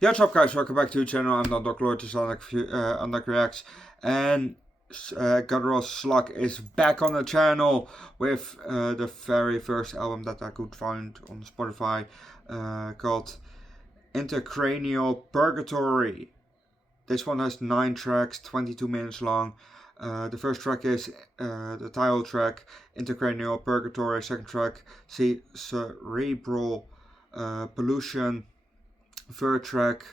Yo, what's up guys, welcome back to the channel. I'm Underdog Reviews, Underdog Reacts, and Guttural Slug is back on the channel with the very first album that I could find on Spotify, called Intercranial Purgatory. This one has 9 tracks, 22 minutes long. The first track is the title track, Intercranial Purgatory. Second track, Cerebral Pollution. Third track,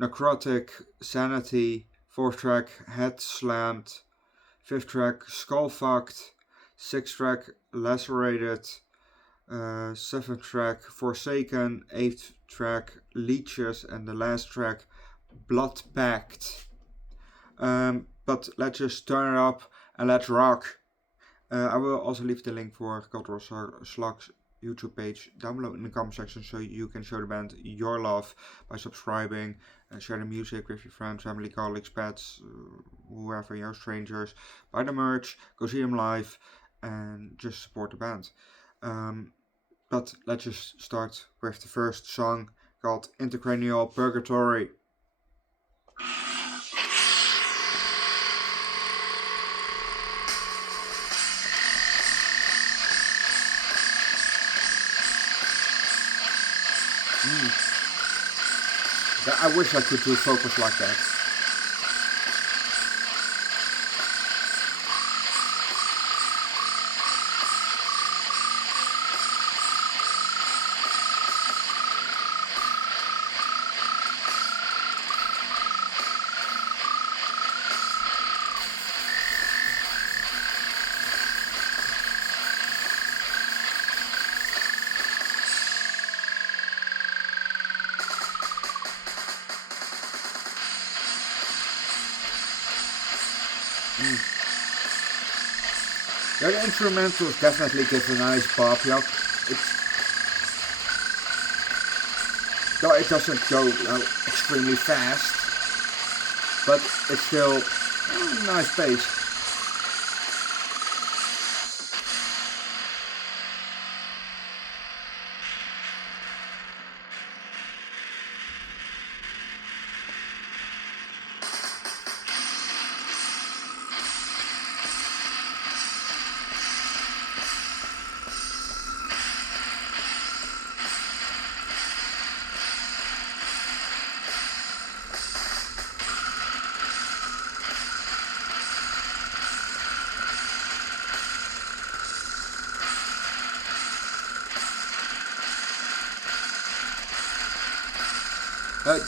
Necrotic Sanity. Fourth track, Head Slammed. Fifth track, Skull Fucked. Sixth track, Lacerated. Seventh track, Forsaken. Eighth track, Leeches. And the last track, Blood Pact. But let's just turn it up and let's rock. I will also leave the link for Guttural Slug's YouTube page down below in the comment section, so you can show the band your love by subscribing and share the music with your friends, family, colleagues, pets, whoever, strangers. Buy the merch, go see them live, and just support the band. But let's just start with the first song called Intercranial Purgatory. Yeah, I wish I could do focus like that. Yeah, the instrumentals definitely give a nice pop. It doesn't go extremely fast, but it's still nice pace.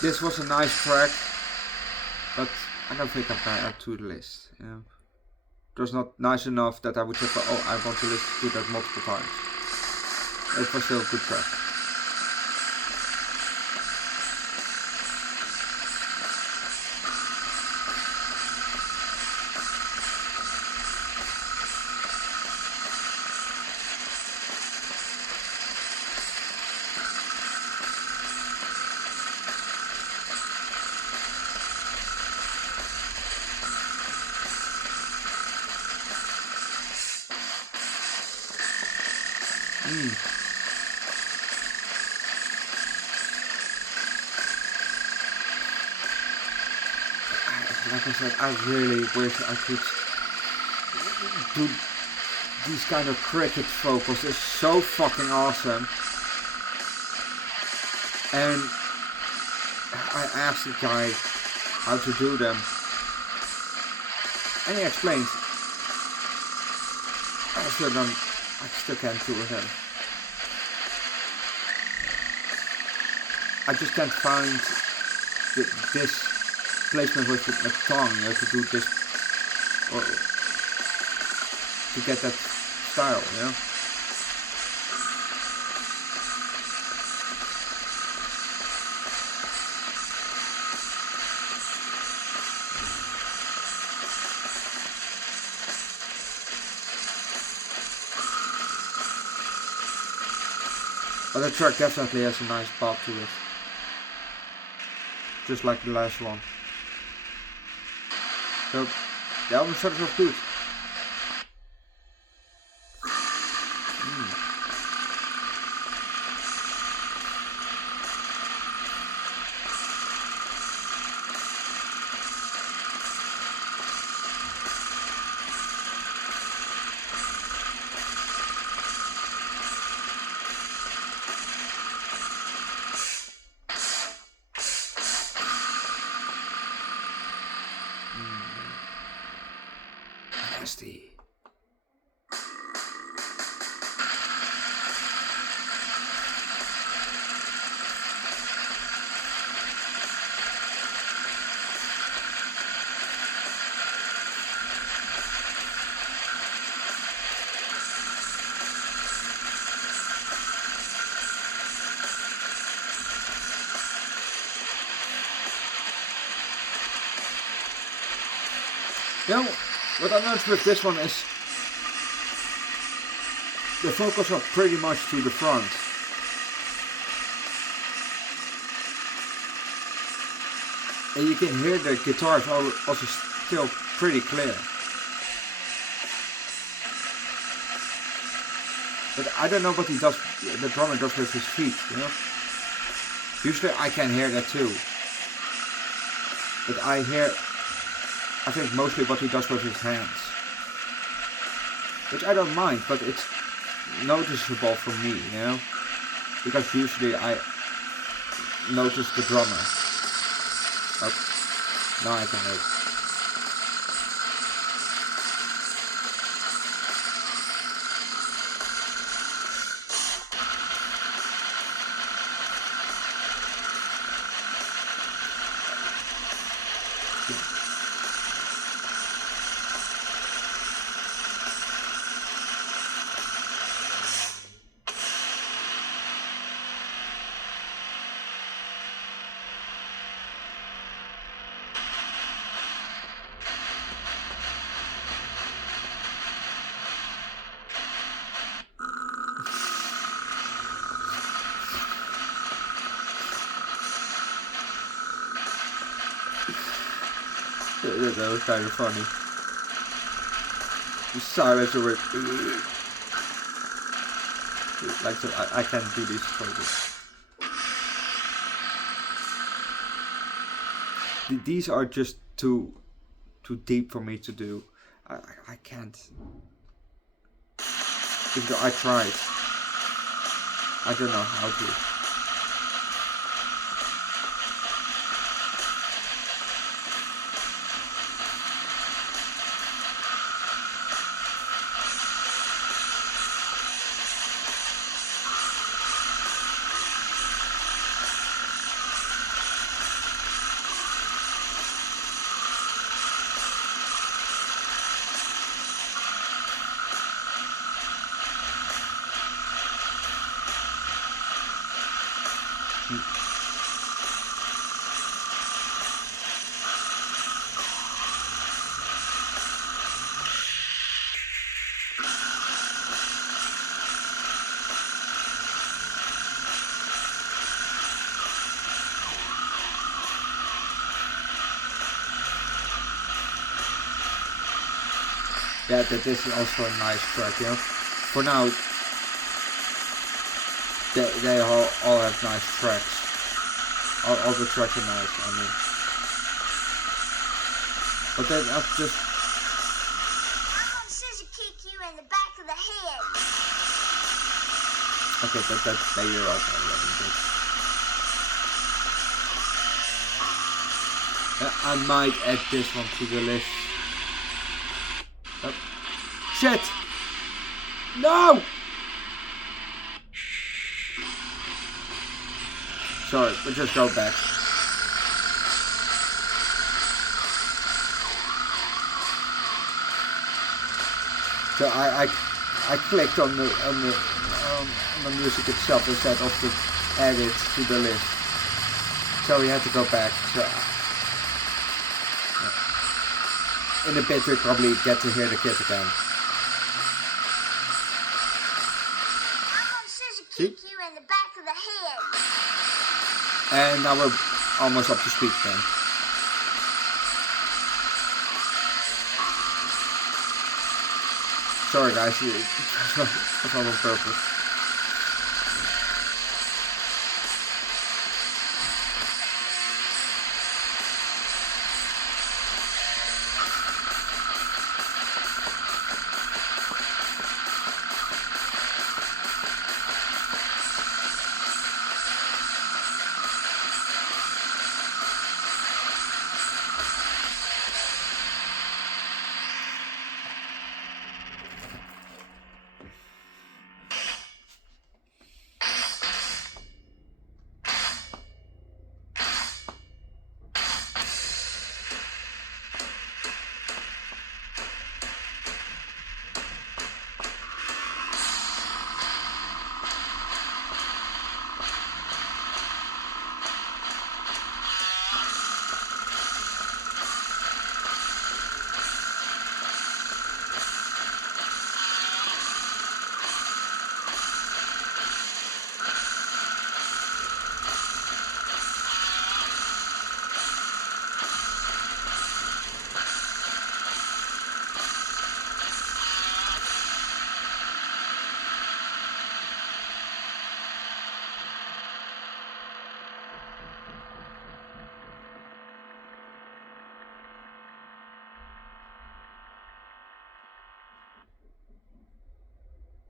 This was a nice track, but I don't think I can add to the list. It was not nice enough that I would say, oh, I want to listen to that multiple times. It was still a good track. Like I said, I really wish I could do these kind of cricket vocals. It's so fucking awesome. And I asked the guy how to do them, and he explained. I still can't do it. I just can't find this placement with the tongue, to do this, or to get that style, But the track definitely has a nice pop to it, just like the last one. So the album starts off good. nasty. You know, what I noticed with this one is the vocals are pretty much to the front. And you can hear the guitars also still pretty clear. But I don't know what he does, the drummer does with his feet, you know? Usually I can hear that too. But I think mostly what he does with his hands. Which I don't mind, but it's noticeable for me, you know? Because usually I notice the drummer. Oh, now I can notice. That was kind of funny. The silence over it. Like so, I can't do these photos. These are just too deep for me to do. I can't. Even though I tried, I don't know how to. Yeah, that is also a nice track, you know. For now, they all have nice tracks. All the tracks are nice, I mean. But then I've just... I'm gonna scissor kick you in the back of the head. Okay, that's maybe you're okay already, but... I might add this one to the list. Oh. Shit! No! Sorry, we'll just go back. So I clicked on the music itself instead of to add it to the list. So we had to go back. So in a bit we probably get to hear the kid again. I'm gonna scissor kick you in the back of the head. And now we're almost up to speed then. Sorry guys, it's not on purpose.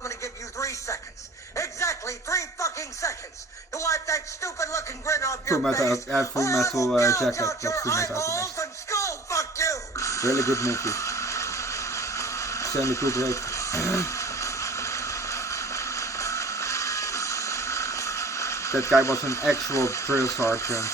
I'm gonna give you 3 seconds. Exactly 3 fucking seconds to wipe that stupid looking grin off your face. Full Metal Jacket, not Full Metal Alchemist. And skull fuck you. Really good movie. Stanley Kubrick. That guy was an actual drill sergeant.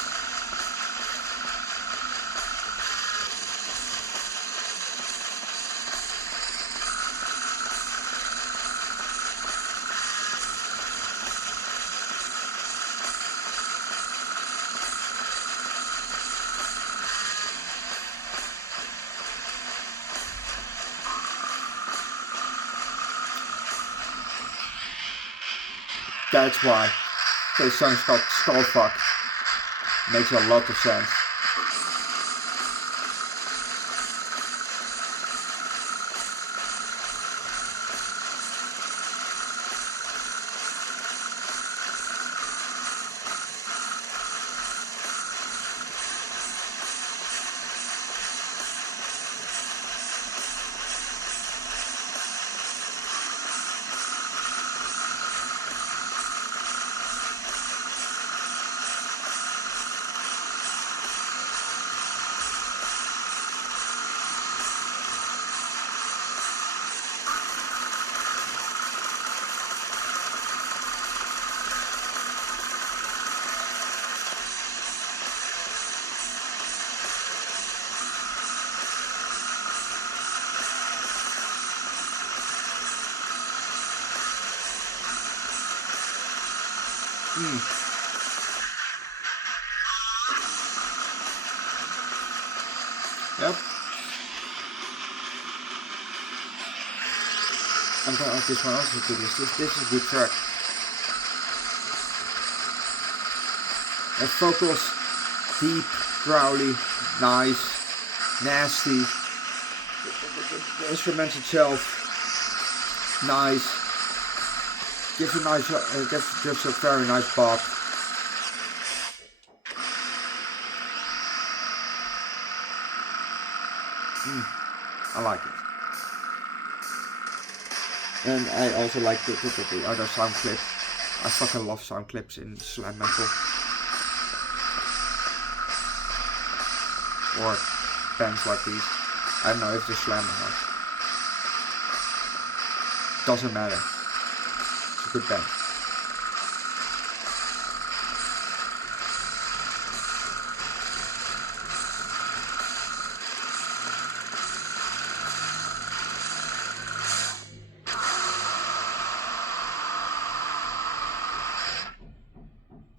That's why the song's called Skullfuck. Makes a lot of sense. Yep. I'm gonna add this one also to this. This is a good track. And vocals, deep, growly, nice, nasty. The instrument itself, nice. Gives a nice, gives a very nice pop. I like it. And I also like the other sound clips. I fucking love sound clips in slam metal. Or bands like these. I don't know if they're slam or not. Doesn't matter. It's a good band.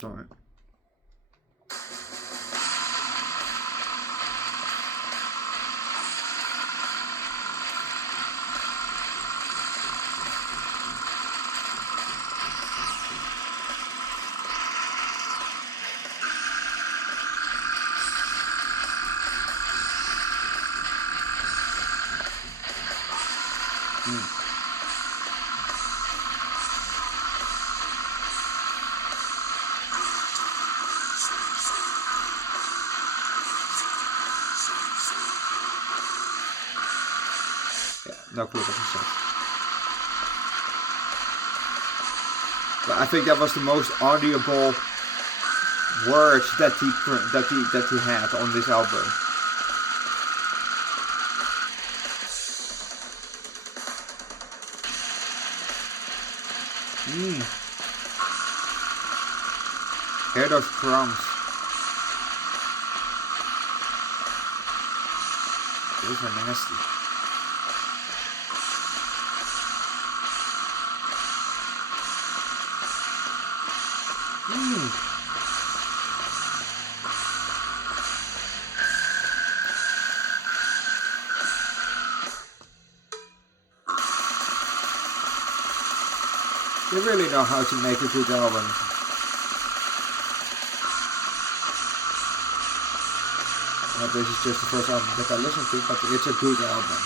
Alright. No clue what he said. But I think that was the most audible words that he had on this album. Hear those drums. Those are nasty. They really know how to make a good album. Well, this is just the first album that I listened to, but it's a good album.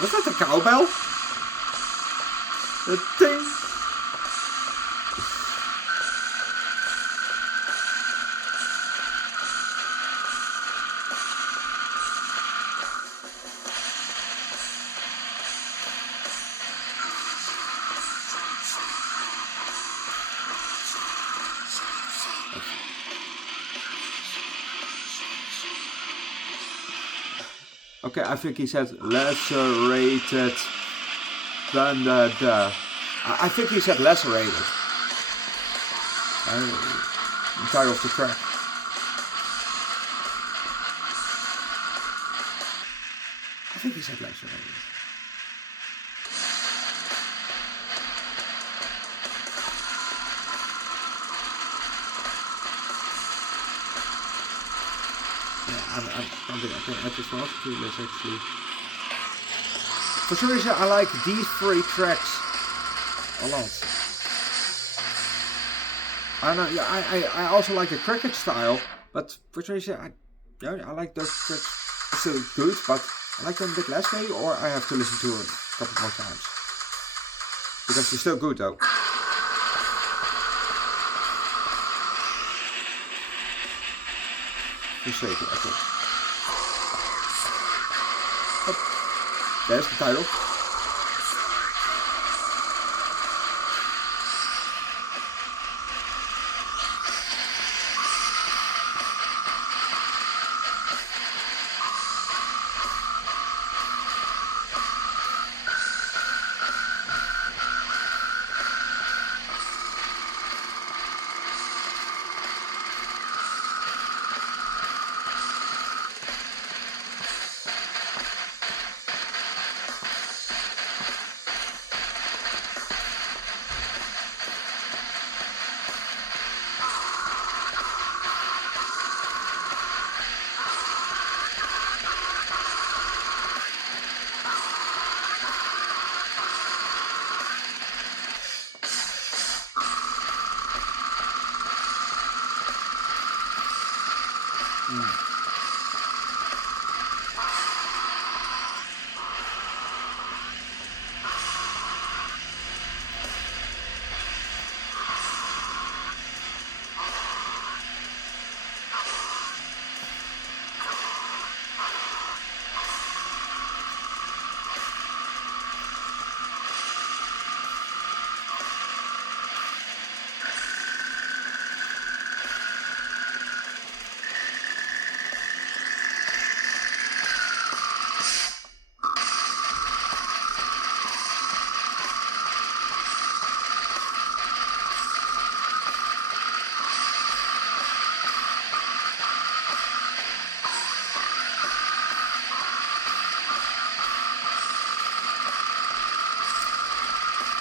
Was that a cowbell? The thing. Okay, I think he said lacerated. Then I think he said lacerated. The title of the track. I think he said lacerated. I just want to do this actually. For some reason, I like these 3 tracks a lot. I know, yeah, I also like the cricket style, but for some reason, I like those tracks still good, but I like them a bit less maybe, or I have to listen to it a couple more times. Because they're still good though. Just zeker, okay. There's the title.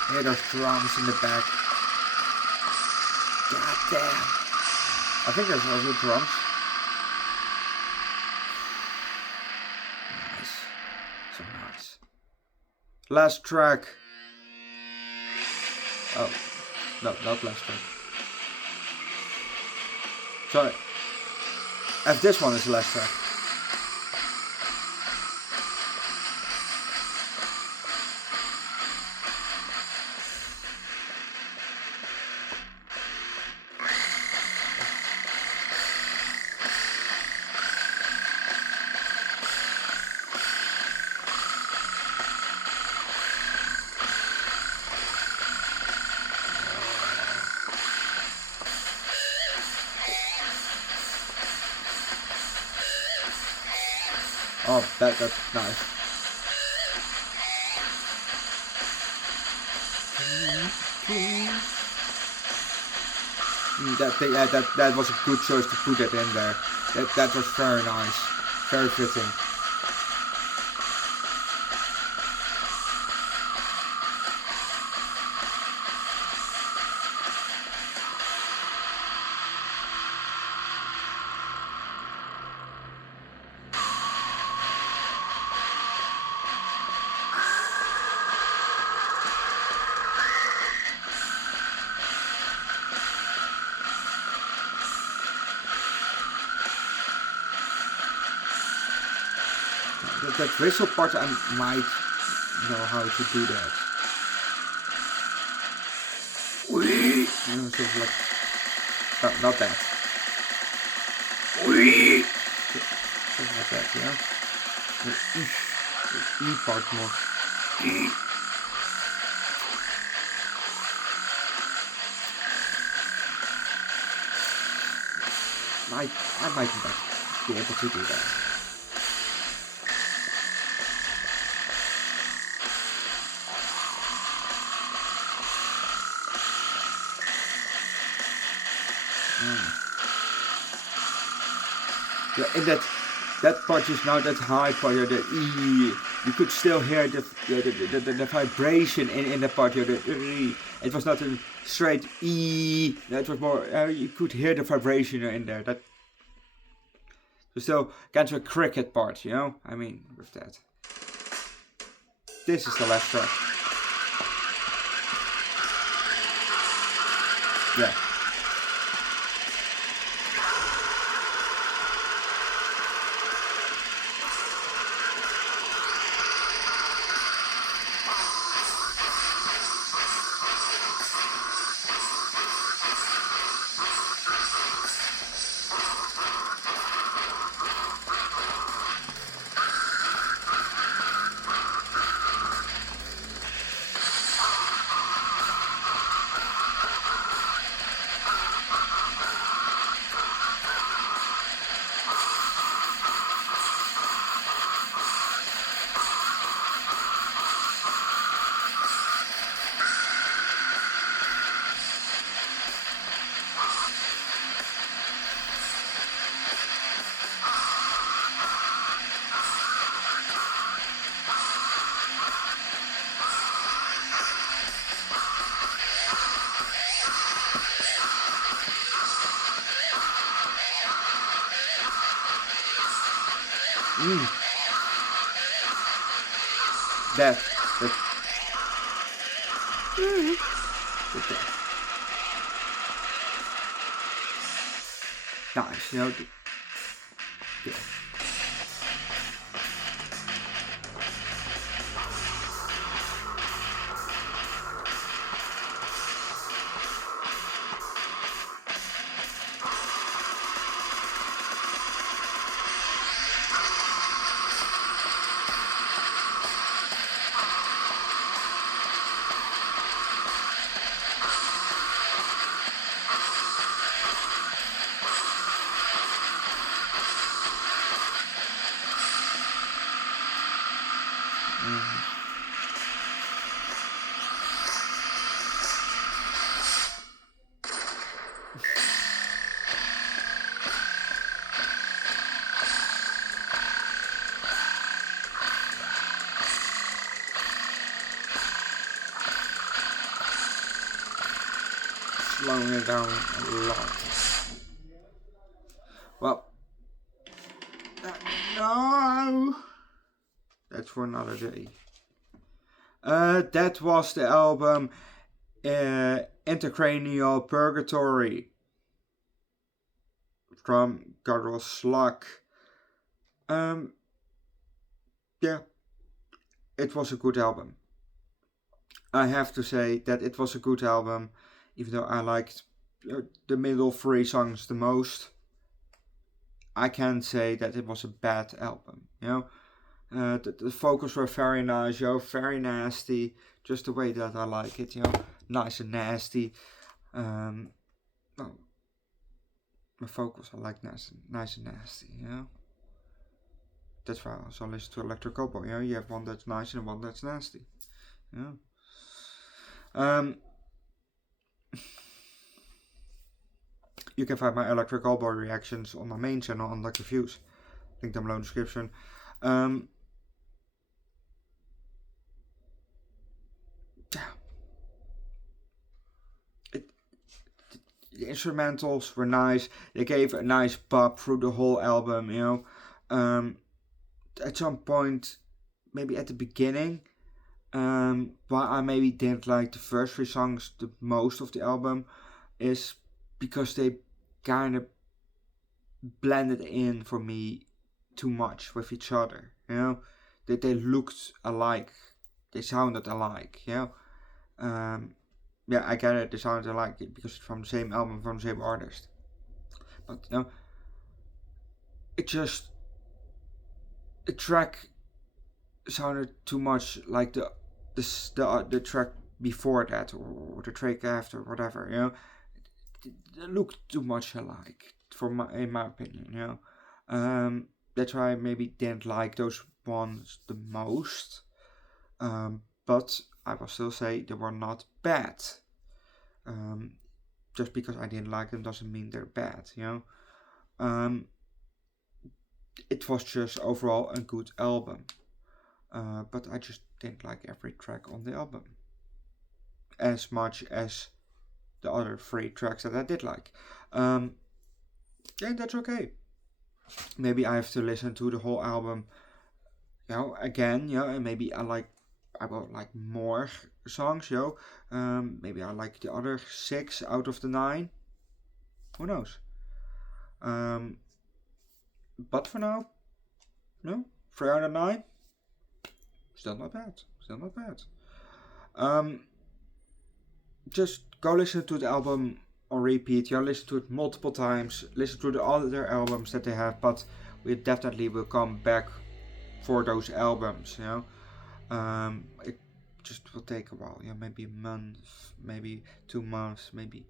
Hear those drums in the back. God damn. I think there's also drums. Nice. So nice. Last track. Oh. No, not last track. Sorry. If this one is the last track. Oh, that's nice. That was a good choice to put that in there. That was very nice, very fitting. That whistle part I might know how to do that. sort of like, not that. Something like that, you know? The E part more. I might be able to do that. Yeah, in that part just now, that high part, the E, you could still hear the vibration in the part, the E. It was not a straight E, that was more, you could hear the vibration in there. That was still kind of a cricket part, you know? I mean, with that. This is the last track. Yeah. That. Nice, you know. Yeah. Slowing it down a lot. Well, no, that's for another day. That was the album Intercranial Purgatory from Guttural Slug. Yeah, it was a good album. I have to say that it was a good album, even though I liked the middle 3 songs the most. I can't say that it was a bad album, you know. The vocals were very nice, very nasty, just the way that I like it, nice and nasty. My vocals I like nice and nasty, That's why I also listen to Electric Cowboy, you have one that's nice and one that's nasty, You can find my Electric Cowboy reactions on my main channel, Underdog Reviews. Link down below in the description. The instrumentals were nice. They gave a nice pop through the whole album, At some point, maybe at the beginning, why I maybe didn't like the first 3 songs the most of the album is because they kind of blended in for me too much with each other, that they looked alike, they sounded alike, yeah, I get it, the sound I like it because it's from the same album, from the same artist. But it just, the track sounded too much like the track before that, or the track after, whatever. It looked too much alike, in my opinion. That's why I maybe didn't like those ones the most. But I will still say they were not bad. Just because I didn't like them doesn't mean they're bad. It was just overall a good album. But I just didn't like every track on the album as much as the other 3 tracks that I did like. Yeah, that's okay. Maybe I have to listen to the whole album, again, and maybe I will like more songs, maybe I like the other 6 out of the 9. Who knows? But for now, 3 out of 9. Still not bad. Just go listen to the album on repeat. Listen to it multiple times. Listen to the other albums that they have, but we definitely will come back for those albums. It just will take a while. Maybe a month, maybe 2 months, maybe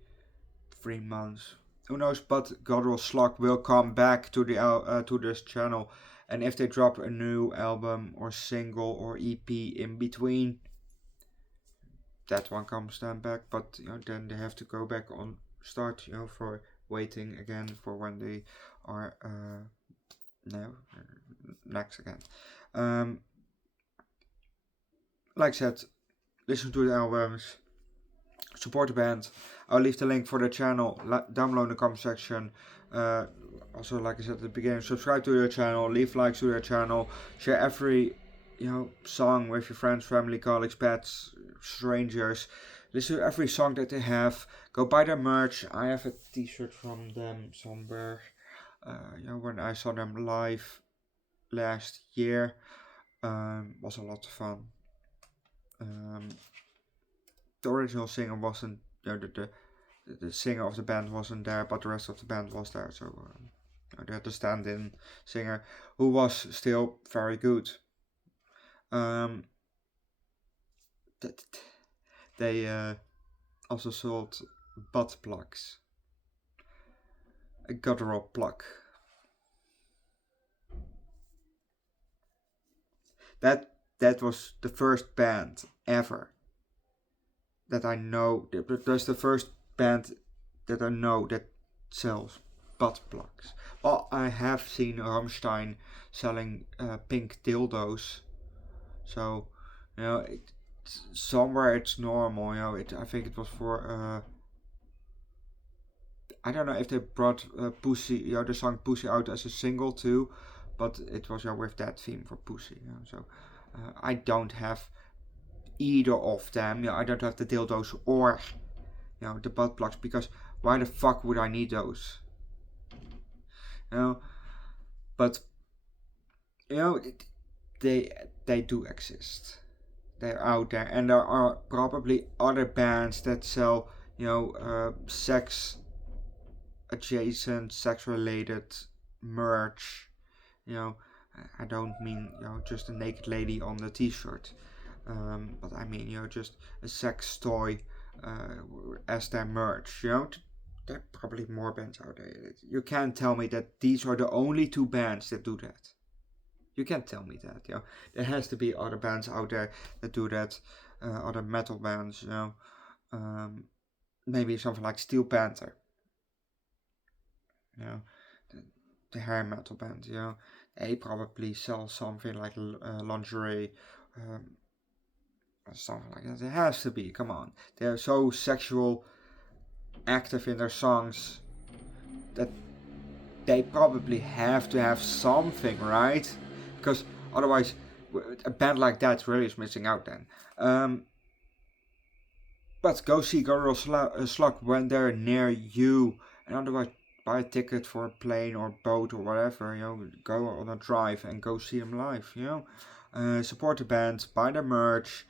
3 months. Who knows? But Guttural Slug will come back to to this channel, and if they drop a new album or single or EP in between, that one comes then back. But then they have to go back on start. For waiting again for when they are next again. Like I said, listen to the albums. Support the band. I'll leave the link for the channel down below in the comment section. Also, like I said at the beginning, subscribe to their channel, leave likes to their channel, share every song with your friends, family, colleagues, pets, strangers. Listen to every song that they have. Go buy their merch. I have a t-shirt from them somewhere. When I saw them live last year, was a lot of fun. The original singer wasn't, the singer of the band wasn't there, but the rest of the band was there. So they had the stand-in singer who was still very good. They also sold butt plugs, a guttural plug. That was the first band ever that I know. That's the first band that I know that sells butt plugs. Well, I have seen Rammstein selling pink dildos, so somewhere it's normal. I think it was for I don't know if they brought Pussy, the song Pussy out as a single too, but it was with that theme for Pussy. So I don't have either of them. I don't have the dildos or the butt plugs, because why the fuck would I need those? But they do exist. They're out there, and there are probably other bands that sell sex adjacent, sex related merch. I don't mean just a naked lady on the t-shirt, but I mean just a sex toy as their merch. There are probably more bands out there. You can't tell me that these are the only 2 bands that do that. You can't tell me that. There has to be other bands out there that do that, other metal bands. Maybe something like Steel Panther. The hair metal band. They probably sell something like lingerie, something like that. It has to be. Come on, they're so sexual, active in their songs that they probably have to have something, right? Because otherwise, a band like that really is missing out then. But go see Guttural Slug when they're near you, and otherwise buy a ticket for a plane or boat or whatever. Go on a drive and go see them live. Support the band, buy their merch.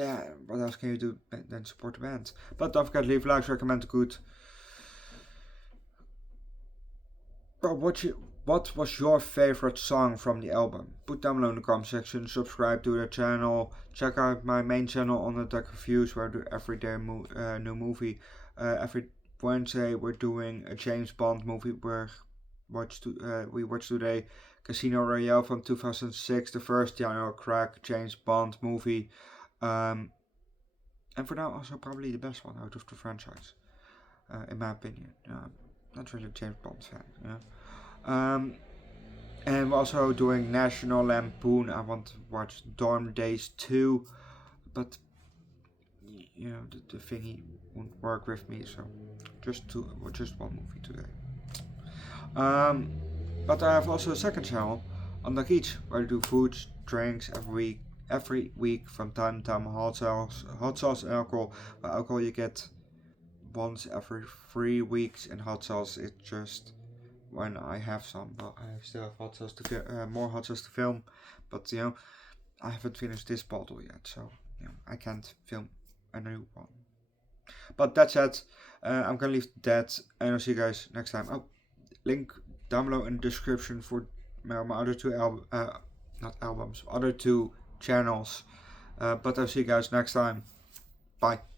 yeah, what else can you do than support the band? But don't forget, leave likes, recommend good. Bro, what was your favorite song from the album? Put down below in the comment section. Subscribe to the channel. Check out my main channel, Underdog Reviews, where I do everyday new movie. Every Wednesday we're doing a James Bond movie. We watched today Casino Royale from 2006, the first Daniel Craig James Bond movie. And for now, also probably the best one out of the franchise, in my opinion. Not really a James Bond fan. And we're also doing National Lampoon. I want to watch Dorm Days 2, but you know the thingy won't work with me, so just one movie today. But I have also a second channel, Underdog Eats, where I do foods, drinks every week from time to time. Hot sauce and alcohol. But alcohol you get once every 3 weeks, and hot sauce it's just when I have some. But I still have more hot sauce to film, but I haven't finished this bottle yet, so I can't film a new one. But that's it. I'm gonna leave that, and I'll see you guys next time. Oh, link down below in the description for my other two other two channels. But I'll see you guys next time. Bye.